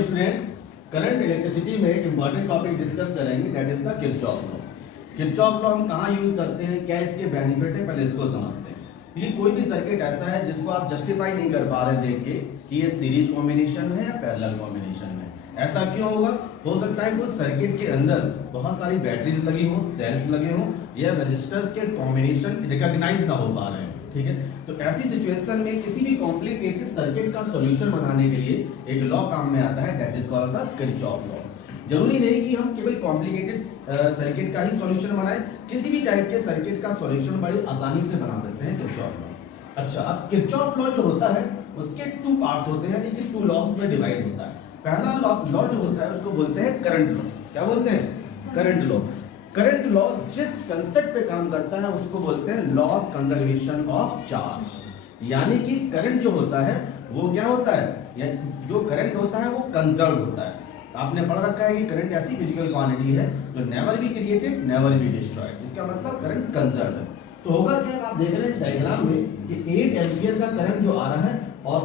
Morning students, current electricity में एक important topic discuss करेंगे, that is the Kirchhoff law. Kirchhoff law हम कहाँ यूज करते हैं, क्या इसके बेनिफिट है, पहले इसको समझते हैं। ये कोई भी सर्किट ऐसा है जिसको आप जस्टिफाई नहीं कर पा रहे देख के कि ये सीरीज कॉम्बिनेशन है या पैरेलल कॉम्बिनेशन में। ऐसा क्यों होगा? हो सकता है कुछ सर्किट के अंदर बहुत सारी बैटरीज लगी हो, सेल्स लगे हो, या रजिस्टर्स के कॉम्बिनेशन रिकॉग्नाइज ना हो पा रहे हैं। ठीक है, तो ऐसी सिचुएशन में किसी भी कॉम्प्लिकेटेड सर्किट का सॉल्यूशन बनाने के लिए एक लॉ काम में आता है, that is called the Kirchhoff law. जरूरी नहीं कि हम केवल कॉम्प्लिकेटेड सर्किट का ही सॉल्यूशन बनाएं, किसी भी टाइप के सर्किट का सॉल्यूशन बड़ी आसानी से बना सकते हैं किरचॉफ लॉ। अच्छा, अब किरचॉफ लॉ जो होता है उसके टू पार्ट्स होते हैं, यानी कि टू लॉज में डिवाइड होता है। पहला लॉ जो होता है उसको बोलते हैं करंट लॉ। क्या बोलते हैं? Current law. करंट लॉ जिस कंसेप्ट पे काम करता है उसको बोलते हैं law of conservation of charge. यानी कि करंट जो होता है वो क्या होता है, या जो करंट होता है वो कंजर्व होता है। आपने पढ़ रखा है कि करंट ऐसी फिजिकल क्वांटिटी है जो never be created never be destroyed. इसका मतलब करंट कंजर्व है। तो होगा क्या, आप देख रहे हैं इस डायग्राम में कि 8 एम्पियर का करंट जो आ रहा है और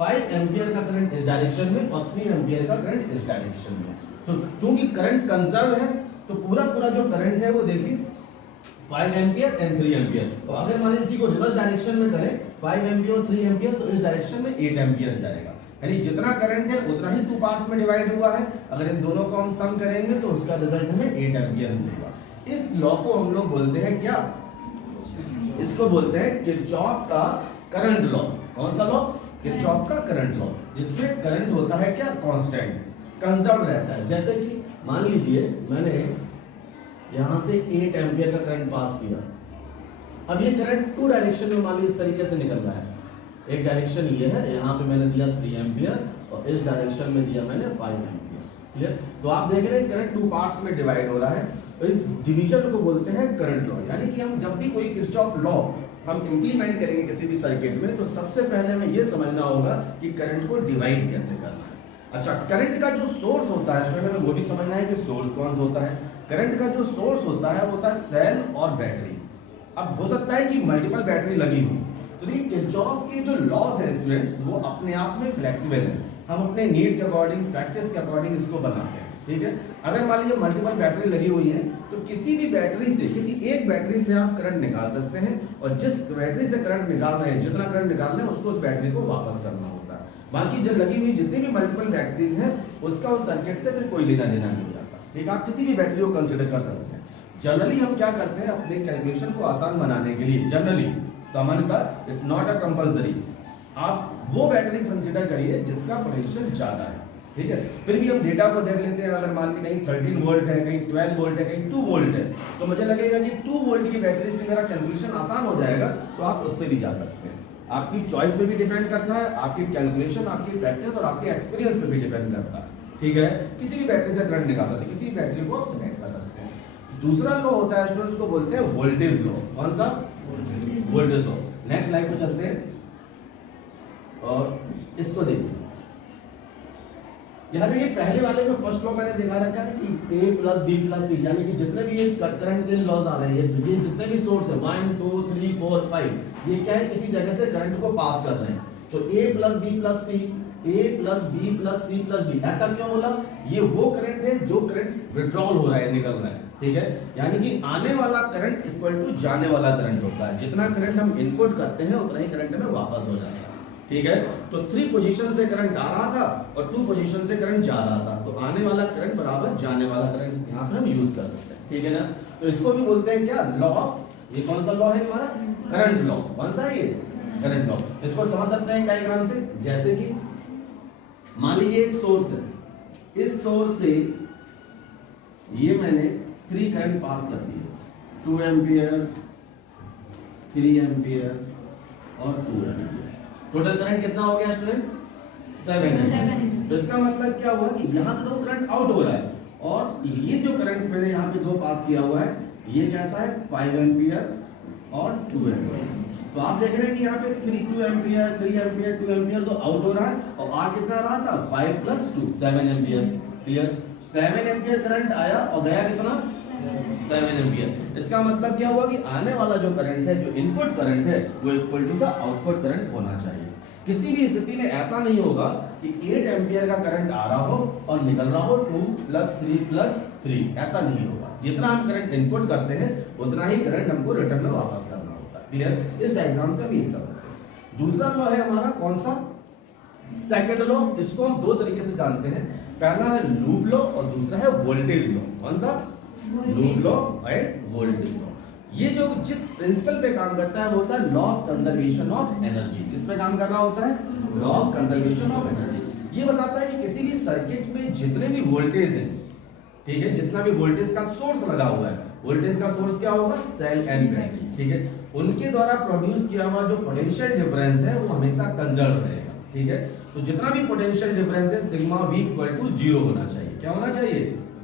5 एम्पियर का करंट इस डायरेक्शन में और 3 एम्पियर का करंट इस डायरेक्शन में। तो क्योंकि करंट कंजर्व है तो पूरा जो करंट है वो देखिए 5 एम्पियर एंड 3 एम्पियर। तो अगर मान लीजिए इसी को रिवर्स डायरेक्शन में करें 5 एम्पियर और 3 एम्पियर, तो इस डायरेक्शन में 8 एम्पियर जाएगा। यानी जितना करंट है उतना ही टू पार्ट्स में डिवाइड हुआ है। अगर इन दोनों को हम सम करेंगे तो उसका रिजल्ट हमें 8 एम्पियर मिलेगा। इस लॉ को हम लोग बोलते हैं क्या? इसको बोलते हैं किरचॉफ का करंट लॉ। कौन सा लॉ? किरचॉफ का करंट लॉ, जिसमें करंट होता है क्या? कांस्टेंट, कंजर्व रहता है। जैसे कि मान लीजिए मैंने यहां से 8 एम्पियर का करंट पास किया। अब ये करंट टू डायरेक्शन में मान लीजिए इस तरीके से निकल रहा है। एक डायरेक्शन ये है, यहाँ पे मैंने दिया 3 एम्पियर और इस डायरेक्शन में दिया मैंने 5 एम्पियर। क्लियर? तो आप देख रहे हैं करंट टू पार्ट्स में डिवाइड हो रहा है। तो इस डिवीजन को बोलते हैं करंट लॉ। यानी कि हम जब भी कोई किरचॉफ लॉ हम इंप्लीमेंट करेंगे किसी भी सर्किट में, तो सबसे पहले हमें यह समझना होगा कि करंट को डिवाइड कैसे करना है। अच्छा, करंट का जो सोर्स होता है स्टूडेंट हमें वो भी समझना है कि सोर्स कौन सा होता है। करंट का जो सोर्स होता है वो होता है सेल और बैटरी। अब हो सकता है कि मल्टीपल बैटरी लगी हो, तो ये किरचॉफ के जो लॉज हैं स्टूडेंट्स वो अपने आप में फ्लेक्सिबल है। हम अपने नीड के अकॉर्डिंग, प्रैक्टिस के अकॉर्डिंग इसको बनाते हैं। ठीक है, अगर मान लीजिए मल्टीपल बैटरी लगी हुई है तो किसी भी बैटरी से, किसी एक बैटरी से आप करंट निकाल सकते हैं और जिस बैटरी से करंट निकालना है, जितना करंट निकालना है उसको उस बैटरी को वापस करना होता है। बाकी जो लगी हुई जितनी भी मल्टीपल बैटरीज हैं उसका उस सर्किट से फिर कोई लेना देना नहीं होता। ठीक, आप किसी भी बैटरी को कंसिडर कर सकते हैं। जनरली हम क्या करते हैं अपने कैलकुलेशन को आसान बनाने के लिए, जनरली सामान्यतः इट्स नॉट अ कंपल्सरी, आप वो बैटरी कंसिडर करिए जिसका पोटेंशियल ज्यादा है। ठीक है, फिर भी हम डेटा को देख लेते हैं। अगर मान ली कहीं 13 वोल्ट है, कहीं 12 वोल्ट है, कहीं 2 वोल्ट है, तो मुझे लगेगा कि 2 वोल्ट की बैटरी से मेरा कैलकुलेशन आसान हो जाएगा, तो आप उस पर भी जा सकते हैं। आपकी चॉइस पे भी डिपेंड करता है, आपकी कैलकुलेशन, आपकी प्रैक्टिस और आपके एक्सपीरियंस पे भी डिपेंड करता है। ठीक है, किसी भी बैटरी से करंट निकाल सकते हैं, किसी भी बैटरी को आप सिलेक्ट कर सकते हैं। दूसरा लॉ होता है स्टूडेंट्स, को बोलते हैं वोल्टेज लॉ। कौन सा? Voltage law. नेक्स्ट स्लाइड पे चलते हैं और इसको देखिए। यहाँ देखिए पहले वाले में फर्स्ट लॉ मैंने दिखा रखा है कि A plus B plus C, यानी कि जितने भी ये करंट के लॉज आ रहे हैं, ये जितने भी सोर्स है 1 2 3 4 5, ये क्या है, किसी जगह से करंट को पास कर रहे हैं। तो A plus B plus C, A plus B plus C plus D। ऐसा क्यों बोला? ये वो करंट है जो करंट विड्रॉल हो रहा है, निकल रहा है। ठीक है, यानी कि आने वाला करंट इक्वल टू जाने वाला करंट होता है। जितना करंट हम इनपुट करते हैं उतना ही करंट हमें वापस हो जाता है। ठीक है, तो 3 पोजीशन से करंट आ रहा था और 2 पोजीशन से करंट जा रहा था, तो आने वाला करंट बराबर जाने वाला करंट यहाँ पर हम यूज कर सकते हैं। ठीक है ना, तो इसको भी बोलते हैं क्या? लॉ ऑफ, ये कौन सा लॉ है हमारा? Current law. कौन सा है ये? Current law. इसको समझ सकते हैं डायग्राम से। जैसे कि मान लीजिए एक सोर्स है, इस सोर्स से ये मैंने 3 करंट पास कर दिए, 2 एम्पियर 3 एम्पियर और 2 एम्पियर। टोटल करंट कितना हो गया स्टूडेंट्स? 7 एम्पियर। तो इसका मतलब क्या हुआ कि यहाँ से तो करंट आउट हो रहा है और ये जो करंट मैंने यहाँ पे 2 पास किया हुआ है ये कैसा है? 5 एम्पियर और 2 एम्पियर। तो आप देख रहे हैं कि यहाँ पे 2 एम्पियर 3 एम्पियर 2 एम्पियर तो आउट हो रहा है और आ कितना रहा था? 5 plus 2 7 ampere. Clear? 7 ampere current आया और गया कितना? 7 एम्पियर। इसका मतलब क्या हुआ कि आने वाला जो करंट है, जो इनपुट करंट है, वो equal to the output current होना चाहिए। किसी भी स्थिति में ऐसा नहीं होगा कि 8 एम्पियर का करंट आ रहा हो और निकल रहा हो 2 + 3 + 3, ऐसा नहीं होगा। जितना हम करंट इनपुट करते हैं उतना ही करंट हमको रिटर्न में वापस करना होता है। क्लियर? इस डायग्राम से हम ये समझते हैं। दूसरा लॉ है हमारा कौन सा? Second law. इसको हम दो तरीके से जानते हैं, पहला है लूप लॉ और दूसरा है वोल्टेज लॉ। कौन सा? Loop law end voltage law. ये जो जिस प्रिंसिपल पे काम करता है वो होता है law of conservation of energy. किस पे काम कर रहा होता है? Law of conservation of energy. ये बताता है कि किसी भी सर्किट में जितने भी वोल्टेज हैं, ठीक है, जितना भी वोल्टेज का सोर्स लगा हुआ है, वोल्टेज का सोर्स क्या होगा? सेल एंड बैटरी, ठीक है, उनके द्वारा प्रोड्यूस किया हुआ जो पोटेंशियल डिफरेंस है वो हमेशा कंजर्व रहेगा। ठीक है, तो जितना भी पोटेंशियल डिफरेंस है सिग्मा V = 0 होना चाहिए। क्या होना चाहिए?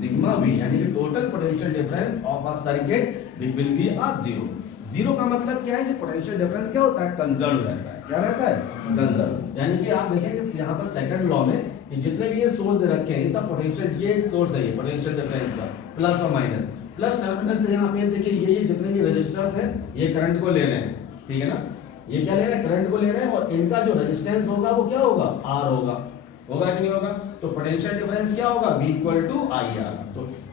सिग्मा V, यानी कि total potential difference of a circuit will be 0। 0 का मतलब क्या है कि पोटेंशियल डिफरेंस क्या होता है? कंजर्व रहता है। क्या रहता है? कंजर्व। यानी कि आप देखेंगे यहाँ पर सेकंड लॉ में कि जितने भी ये सोर्स दे रखे हैं ये सब पोटेंशियल, ये एक सोर्स है, ये पोटेंशियल डिफरेंस का प्लस और माइनस, प्लस टर्मिनल से यहाँ पे देखिए ये जितने भी रेजिस्टर्स हैं ये करंट को ले रहे हैं, ठीक है ना, ये क्या ले रहे हैं? करंट को ले रहे हैं, और इनका जो रेजिस्टेंस होगा वो क्या होगा? R होगा। होगा कि नहीं होगा? तो पोटेंशियल डिफरेंस क्या होगा? V = IR।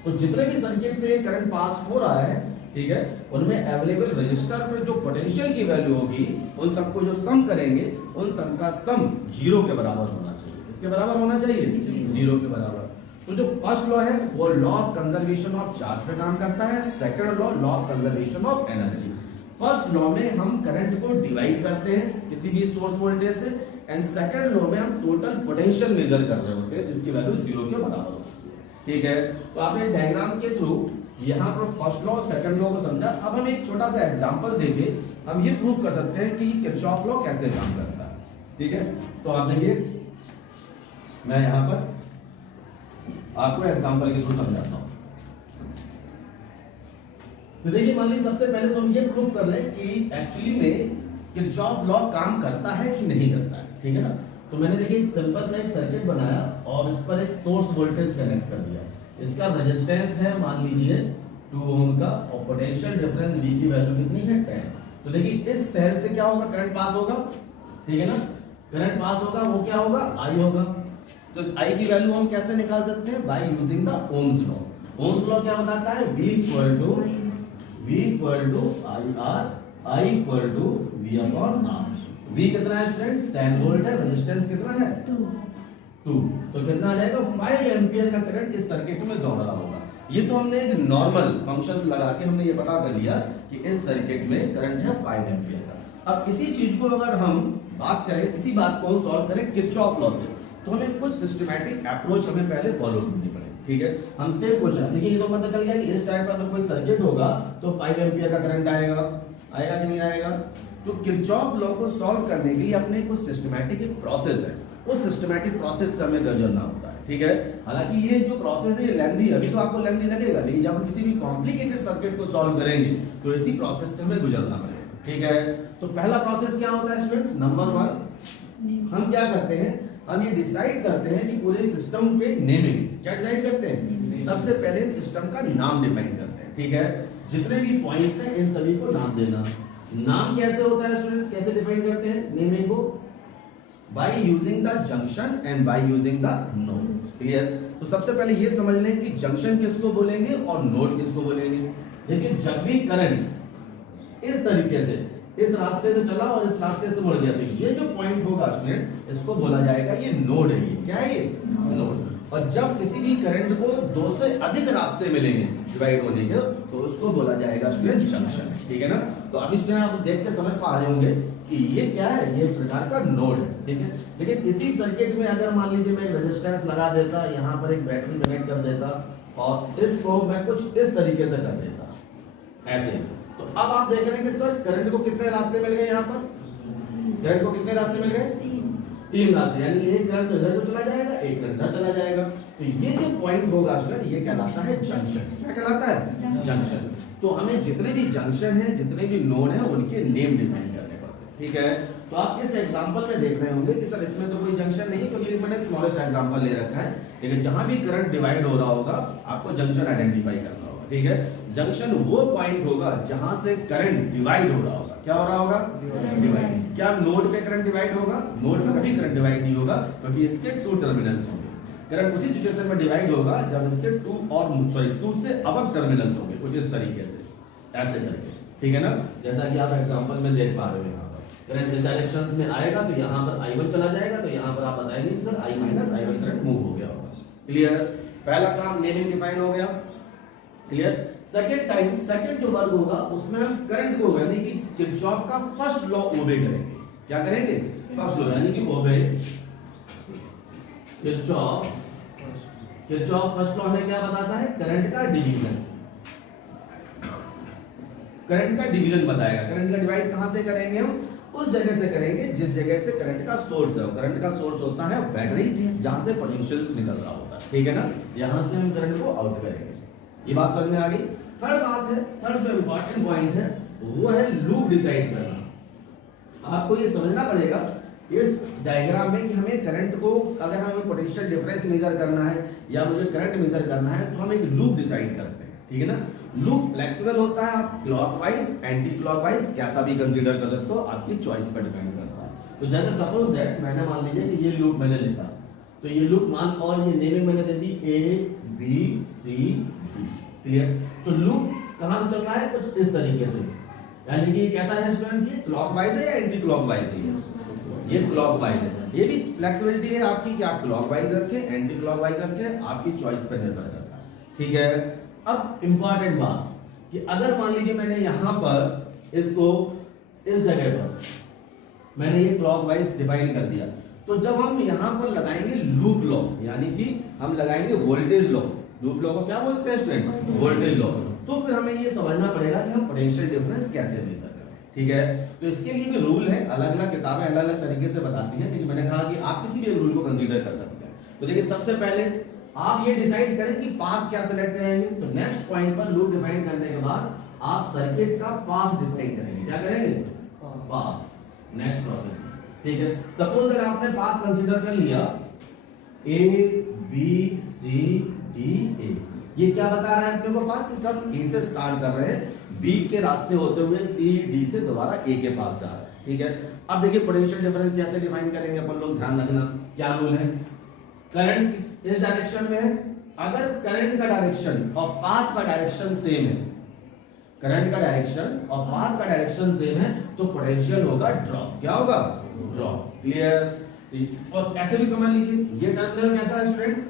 तो जितने भी सर्किट से करंट पास हो रहा है, ठीक है, उनमें अवेलेबल रेजिस्टर पर जो पोटेंशियल की वैल्यू होगी उन सबको जो सम करेंगे उन सब का सम 0 के बराबर होना चाहिए। इसके बराबर होना चाहिए 0 के बराबर। तो जो फर्स्ट लॉ है वो law of conservation of charge पे काम करता है, second law of conservation of energy. First law में हम करंट को डिवाइड करते हैं किसी भी सोर्स वोल्टेज से, एंड सेकंड लॉ में हम टोटल पोटेंशियल मेजर कर रहे होते हैं जिसकी वैल्यू 0 के बराबर होती है। ठीक है, तो आपने डायग्राम के थ्रू यहाँ पर फर्स्ट लॉ और सेकंड लॉ को समझा। अब हम एक छोटा सा एग्जांपल देके हम ये प्रूव कर सकते हैं कि किरचॉफ लॉ कैसे काम करता है। ठीक है, तो आप देखिए मैं यहाँ पर आपको एग्जांपल के थ्रू समझाता हूँ। तो देखिए मान लीजिए सबसे पहले तो हम ये प्रूव कर लें कि एक्चुअली में किरचॉफ लॉ काम करता है कि नहीं करता है। ठीक है ना, तो मैंने देखिए एक सिंपल सा एक सर्किट बनाया और इस पर एक सोर्स वोल्टेज कनेक्ट कर दिया। इसका रेजिस्टेंस है मान लीजिए 2 ओम का, और पोटेंशियल डिफरेंस V की वैल्यू कितनी है? 10। तो देखिए इस सेल से क्या होगा? करंट पास होगा, ठीक है ना, करंट पास होगा, वो क्या होगा? I होगा। तो इस I की वैल्यू हम कैसे निकाल सकते हैं? By using the Ohm's law. Ohm's law क्या बताता है? V = IR, I = V/R। V कितना है स्टूडेंट्स? 10 वोल्ट है, रेजिस्टेंस कितना है? 2। तो कितना आ जाएगा? 5 एम्पियर का करंट इस सर्किट में दौड़ रहा होगा। ये तो हमने एक नॉर्मल फंक्शंस लगा के हमने ये पता कर लिया कि इस सर्किट में करंट है 5 एम्पियर का। अब इसी चीज को अगर हम बात करें, इसी बात को हम सॉल्व करें किरचॉफ लॉ से, तो हमें कुछ सिस्टमैटिक अप्रोच हमें पहले फॉलो करनी पड़ेगी। ठीक है, हम सेम क्वेश्चन देखिए, ये तो पता चल गया कि इस टाइप का अगर कोई सर्किट होगा तो 5 एम्पियर का करंट आएगा कि नहीं आएगा। तो किरचॉफ लॉ को सॉल्व करने के लिए अपने कुछ सिस्टमैटिक एक प्रोसेस है, उस सिस्टमैटिक प्रोसेस से हमें गुजरना होता है। ठीक है, हालांकि ये जो प्रोसेस है ये लेंथी, अभी तो आपको लेंथी लगेगा, लेकिन जब हम किसी भी कॉम्प्लिकेटेड सर्किट को सॉल्व करेंगे तो इसी प्रोसेस से हमें गुजरना पड़ेगा। ठीक है, तो पहला प्रोसेस क्या होता है स्टूडेंट्स? नंबर 1 हम क्या करते हैं? हम ये डिसाइड करते हैं कि पूरे सिस्टम पे नेमिंग। क्या डिसाइड करते हैं? सबसे पहले सिस्टम का नाम डिफाइन करते हैं। ठीक है, जितने भी पॉइंट्स हैं इन सभी को नाम देना। नाम कैसे होता है स्टूडेंट्स? कैसे डिफाइन करते हैं नेमिंग को? By using the junction and by using the node. Clear? तो सबसे पहले ये समझ लें कि जंक्शन किसको बोलेंगे और नोड किसको बोलेंगे। देखिए जब भी करंट इस तरीके से इस रास्ते से चला और इस रास्ते से मुड़ गया तो ये जो पॉइंट होगा स्टूडेंट इसको बोला जाएगा ये नोड है। ये क्या है? ये नोड। और जब किसी भी करंट को 2 से अधिक रास्ते मिलेंगे डिवाइड होने के तो उसको बोला जाएगा स्टूडेंट जंक्शन। ठीक है ना, तो अभी स्टूडेंट आप देख के समझ पा रहे होंगे कि ये क्या है? ये प्रकार का नोड है। ठीक है, लेकिन इसी सर्किट में अगर मान लीजिए मैं एक रेजिस्टेंस लगा देता, यहाँ पर एक बैटरी कनेक्ट कर देता और इसको मैं कुछ इस तरीके से कर देता ऐसे, तो अब आप देख रहे हैं कि सर करंट को कितने रास्ते मिल गए? यहाँ पर करंट को कितने रास्ते मिल गए? 3 रास्ते, यानी कि एक करंट इधर को चला जाएगा, एक करंट इधर चला जाएगा। तो ये जो पॉइंट होगा स्टूडेंट ये कहलाता है जंक्शन। क्या कहलाता है? जंक्शन। तो हमें जितने भी जंक्शन है, जितने भी नोड है, उनके नेम डिफाइन करने पड़ते हैं। ठीक है, तो आप इस एग्जांपल में देख रहे होंगे कि सर इसमें तो कोई जंक्शन नहीं, क्योंकि मैंने स्मॉलेस्ट एग्जांपल ले रखा है, लेकिन जहां भी करंट डिवाइड हो रहा होगा आपको जंक्शन आइडेंटिफाई करना होगा। ठीक है, जंक्शन वो पॉइंट होगा जहां से करंट डिवाइड हो रहा होगा। क्या हो रहा होगा? डिवाइड। क्या नोड पे करंट डिवाइड होगा? नोड पे कभी करंट डिवाइड नहीं होगा, क्योंकि इसके 2 टर्मिनल्स होंगे। करंट उसी सिचुएशन में डिवाइड होगा जब इसके 2 से अब टर्मिनल्स होंगे, कुछ इस तरीके से, ऐसे करके, ठीक है ना? जैसा कि आप एग्जांपल में देख पा रहे हो, यहाँ पर करंट इस डायरेक्शन में आएगा तो यहाँ पर I1 चला जाएगा, तो यहाँ पर आप बताएंगे कि sir I- I1 current move हो गया होगा। क्लियर? पहला काम नेमिंग डिफाइन हो गया। क्लियर? सेकंड जो वर्ग होगा उसमें हम करंट को यानी कि किरचॉफ का फर्स्ट लॉ ओबे करेंगे। क्या करेंगे? फर्स्ट लॉ यानी कि ओबे किरचॉफ फर्स्ट लॉ हमें क्या बताता है? करंट का डिवीजन। करंट का डिवीजन बताएगा। करंट का डिवाइड कहां से करेंगे? हम उस जगह से करेंगे जिस जगह से करंट का सोर्स है। करंट का सोर्स होता है बैटरी, जहां से पोटेंशियल निकल रहा होता है, ठीक है ना? यहां से हम करंट को आउट करेंगे। ये बात समझ में आ गई? थर्ड जो इंपॉर्टेंट पॉइंट है वो है लूप डिसाइड करना। आपको ये समझना पड़ेगा इस डायग्राम में कि हमें करंट को, अगर हमें पोटेंशियल डिफरेंस मेजर करना है या मुझे करंट मेजर करना है, तो हम एक लूप डिसाइड करते हैं, ठीक है ना? लूप फ्लेक्सिबल होता है, आप क्लॉकवाइज, एंटी क्लॉकवाइज कैसा भी कंसीडर कर सकते हो, आपकी चॉइस पर डिपेंड करता है। तो जैसे सपोज दैट मैंने मान लीजिए कि ये लूप मैंने लिखा, तो ये लूप मान और ये नेमिंग मैंने दे दी A B C D। Clear? तो लूप कहां से चल रहा है? कुछ इस तरीके से, यानी कि कैसा है स्टूडेंट्स? ये क्लॉकवाइज है या एंटी क्लॉकवाइज है? ये क्लॉकवाइज है। ये भी फ्लेक्सिबिलिटी है आपकी कि आप क्लॉकवाइज रखें, एंटी क्लॉकवाइज रखें, आपकी चॉइस पर निर्भर करता है, ठीक है? अब इंपॉर्टेंट बात कि अगर मान लीजिए मैंने यहां पर इसको इस जगह पर मैंने ये क्लॉकवाइज डिफाइन कर दिया, तो जब हम यहां पर लगाएंगे लूप लॉ, यानी कि हम लगाएंगे वोल्टेज लॉ। लूप लॉ को क्या बोलते हैं स्टूडेंट? Voltage law. तो फिर हमें ये समझना पड़ेगा कि हम पोटेंशियल डिफरेंस कैसे मेजर करें, ठीक है? तो इसके लिए भी रूल है, अलग अलग किताबें अलग अलग तरीके से बताती हैं, लेकिन मैंने कहा कि आप किसी भी रूल को कंसीडर कर सकते हैं। तो देखिए, सबसे पहले आप ये डिसाइड करें कि पाथ क्या सेलेक्ट करेंगे। तो नेक्स्ट पॉइंट पर लूप डिफाइन करने के बाद आप सर्किट का पाथ डिफाइन करेंगे। क्या करेंगे? पाथ। नेक्स्ट प्रोसेस, ठीक है? सपोज दैट आपने पाथ कंसीडर कर लिया A B C D A। ये क्या बता रहा है अपने को पाथ? कि सब A से स्टार्ट कर रहे हैं, B के रास्ते होते हुए C D से दोबारा A के पास जा रहे हैं, ठीक है? अब देखिए पोटेंशियल डिफरेंस कैसे डिफाइन करेंगे अपन लोग, ध्यान रखना। क्या रूल है? करंट इस डायरेक्शन में है, अगर करंट का डायरेक्शन और पाथ का डायरेक्शन सेम है, करंट का डायरेक्शन और पाथ का डायरेक्शन सेम है, तो पोटेंशियल होगा ड्रॉप। क्या होगा? ड्रॉप। क्लियर? और ऐसे भी समझ लीजिए, ये टर्मिनल कैसा है स्टूडेंट्स?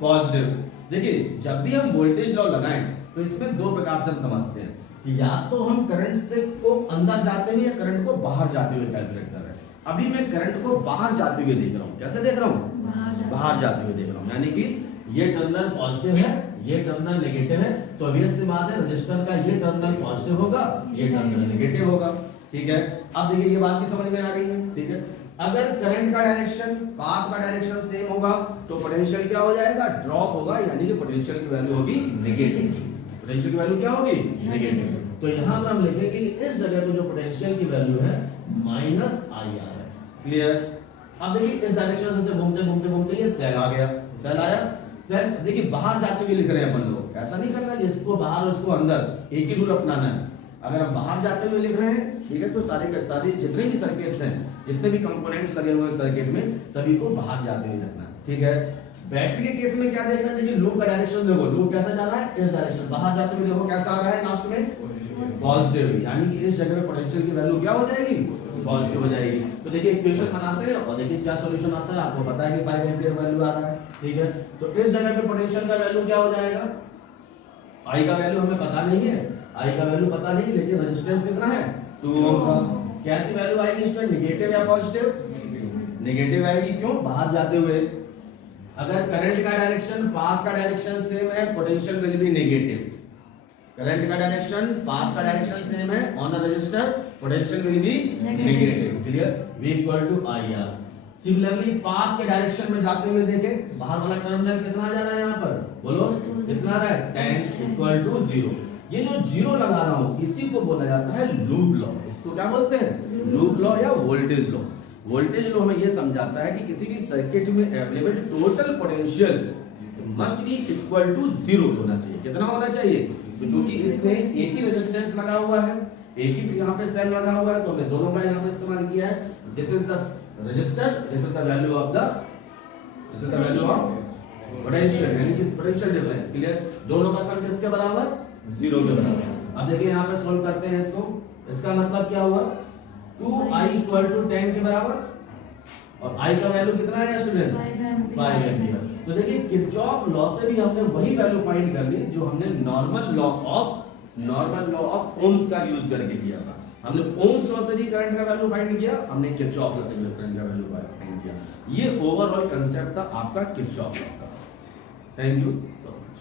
पॉजिटिव। देखिए, जब भी हम वोल्टेज लॉ लगाएं तो इसमें दो प्रकार से हम समझते हैं कि या तो हम करंट से को अंदर जाते हुए या करंट को बाहर जाते हुए कैलकुलेट कर रहे हैं। अभी मैं करंट को बाहर जाते हुए देख रहा हूं। कैसे देख रहा हूं? बाहर जाते हुए देख रहा हूं, यानी कि ये टर्मिनल पॉजिटिव है, ये टर्मिनल नेगेटिव है, तो ऑब्वियस सी बात है रजिस्टर का ये टर्मिनल पॉजिटिव होगा, ये टर्मिनल नेगेटिव होगा, ठीक है? अब देखिए, ये बात भी समझ में आ रही है, ठीक है? अगर करंट का डायरेक्शन पाथ का डायरेक्शन सेम होगा तो पोटेंशियल क्या हो जाएगा? ड्रॉप होगा, यानी कि पोटेंशियल की वैल्यू होगी नेगेटिव। पोटेंशियल की वैल्यू क्या होगी? नेगेटिव। तो यहां पर हम लिखेंगे कि इस जगह पे जो पोटेंशियल की वैल्यू है -IR है। क्लियर? अब देखिए, इस डायरेक्शन से घूमते घूमते घूमते ये सेल आ गया, सेल आया, सेल देखिए बाहर जाते हुए लिख रहे हैं अपन लोग। ऐसा नहीं करना कि इसको बाहर और इसको अंदर, एक ही रूल अपनाना है। अगर हम बाहर जाते हुए लिख रहे हैं, ठीक है, तो सारे के सारे जितने भी सर्किट्स हैं, जितने भी कंपोनेंट्स लगे हुए हैं सर्किट में, सभी को बाहर जाते हुए लिखना है, ठीक है? बैटरी के केस में क्या देखना है? देखिए, लूप का डायरेक्शन देखो, लूप कैसा जा रहा है? इस डायरेक्शन। बाहर जाते हुए देखो कैसा आ रहा है लास्ट में? पॉजिटिव, यानी कि इस जगह पे पोटेंशियल की वैल्यू क्या हो जाएगी? पॉजिटिव हो जाएगी। तो देखिए, इक्वेशन बनाते हैं और देखिए क्या सॉल्यूशन आता है। आपको पता है कि 5 एम्पीयर वैल्यू आ रहा है, ठीक है? तो इस जगह पे पोटेंशियल का वैल्यू क्या हो जाएगा? I का वैल्यू हमें पता नहीं है, I का वैल्यू पता नहीं, लेकिन रेजिस्टेंस कितना है? 2 ओम का। कैसी वैल्यू आएगी इसमें? नेगेटिव या पॉजिटिव? नेगेटिव आएगी। क्यों? बाहर जाते हुए। अगर करंट का डायरेक्शन पाथ का डायरेक्शन सेम है, potential will be negative. Current का डायरेक्शन पाथ का डायरेक्शन सेम है on a resistor, potential will be negative. Clear? V = IR। Similarly path के डायरेक्शन में जाते हुए देखें, बाहर वाला टर्मिनल कितना जा रहा है यहाँ पर? बोलो कितना आ रहा है? 10 = 0। ये जो 0 लगा रहा हूं, इसी को बोला जाता है लूप लॉ। इसको क्या बोलते हैं? लूप लॉ या वोल्टेज लॉ। वोल्टेज लॉ हमें ये समझाता है कि किसी भी सर्किट में available total potential must be equal to 0 होना चाहिए। कितना होना चाहिए? तो क्योंकि इसमें एक ही रेजिस्टेंस लगा हुआ है, एक ही यहाँ पे सेल लगा हुआ है तो हमने दोनों का यहाँ पे इस्तेमाल किया है। This is the register, this is the value of potential, यानी कि पोटेंशियल डिफरेंस। क्लियर? दोनों का सम किसके बराबर? 0 के बराबर। अब देखिए यहाँ पे सोल्व करते हैं इसको। इसका मतलब क्या हुआ? 2i = 10 के बराबर और i का वैल्यू कितना है स्टूडेंट्स? 5 एम्पीयर। तो देखिए किरचॉफ लॉ से भी हमने वही वैल्यू फाइंड कर ली जो हमने नॉर्मल लॉ ऑफ ओम्स का यूज करके किया था। हमने ओम्स लॉ से भी करंट का वैल्यू फाइंड किया, हमने किरचॉफ लॉ से भी करंट का वैल्यू फाइंड किया। ये ओवरऑल कांसेप्ट था आपका किरचॉफ लॉ का। Thank you so much.